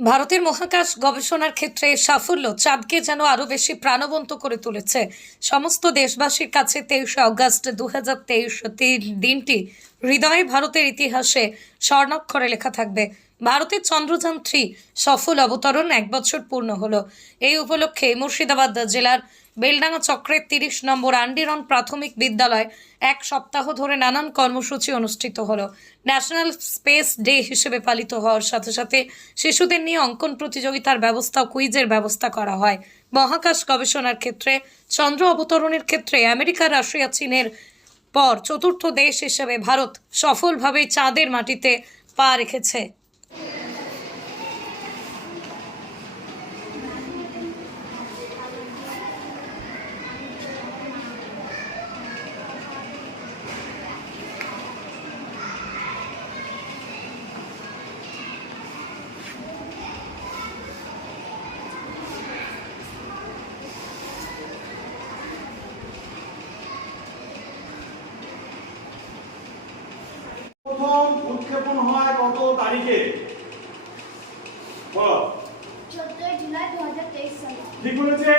ভারতের মহাকাশ গবেষণার ক্ষেত্রে সাফল্য চাঁদকে যেন আরও বেশি প্রাণবন্ত করে তুলেছে। সমস্ত দেশবাসীর কাছে তেইশে অগস্ট দু হাজার তেইশ দিনটি হৃদয়ে ভারতের ইতিহাসে স্বর্ণাক্ষরে লেখা থাকবে। ভারতের চন্দ্রযান থ্রি সফল অবতরণ এক বছর পূর্ণ হলো। এই উপলক্ষে মুর্শিদাবাদ জেলার বেলডাঙ্গা চক্রের তিরিশ নম্বর আন্ডিরন প্রাথমিক বিদ্যালয় এক সপ্তাহ ধরে নানান কর্মসূচি অনুষ্ঠিত হলো। ন্যাশনাল স্পেস ডে হিসেবে পালিত হওয়ার সাথে সাথে শিশুদের নিয়ে অঙ্কন প্রতিযোগিতার ব্যবস্থা কুইজের ব্যবস্থা করা হয়। মহাকাশ গবেষণার ক্ষেত্রে, চন্দ্র অবতরণের ক্ষেত্রে আমেরিকা, রাশিয়া, চীনের পর চতুর্থ দেশ হিসেবে ভারত সফলভাবে চাঁদের মাটিতে পা রেখেছে। প্রথম উৎক্ষেপণ হয় কত তারিখে? বলো। চোদ্দই জুলাই দু হাজার তেইশ সালে। ঠিক বলেছে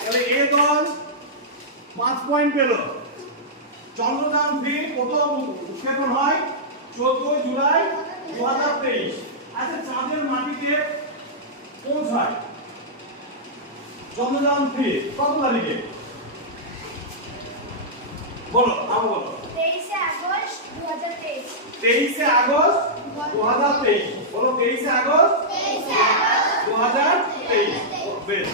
তাহলে এ দল পাঁচ পয়েন্ট পেল। চন্দ্রযান থ্রি প্রথম উৎক্ষেপণ হয় চোদ্দই জুলাই দু হাজার তেইশ। আচ্ছা চাঁদের মাটিতে পৌঁছায় চন্দ্রযান থ্রি কত তারিখে? বলো আরও বলো। তেইশে আগস্ট দু হাজার তেইশ। তেইশে আগস্ট দু হাজার তেইশ। বলো তেইশে আগস্ট দু হাজার তেইশ। বেশ।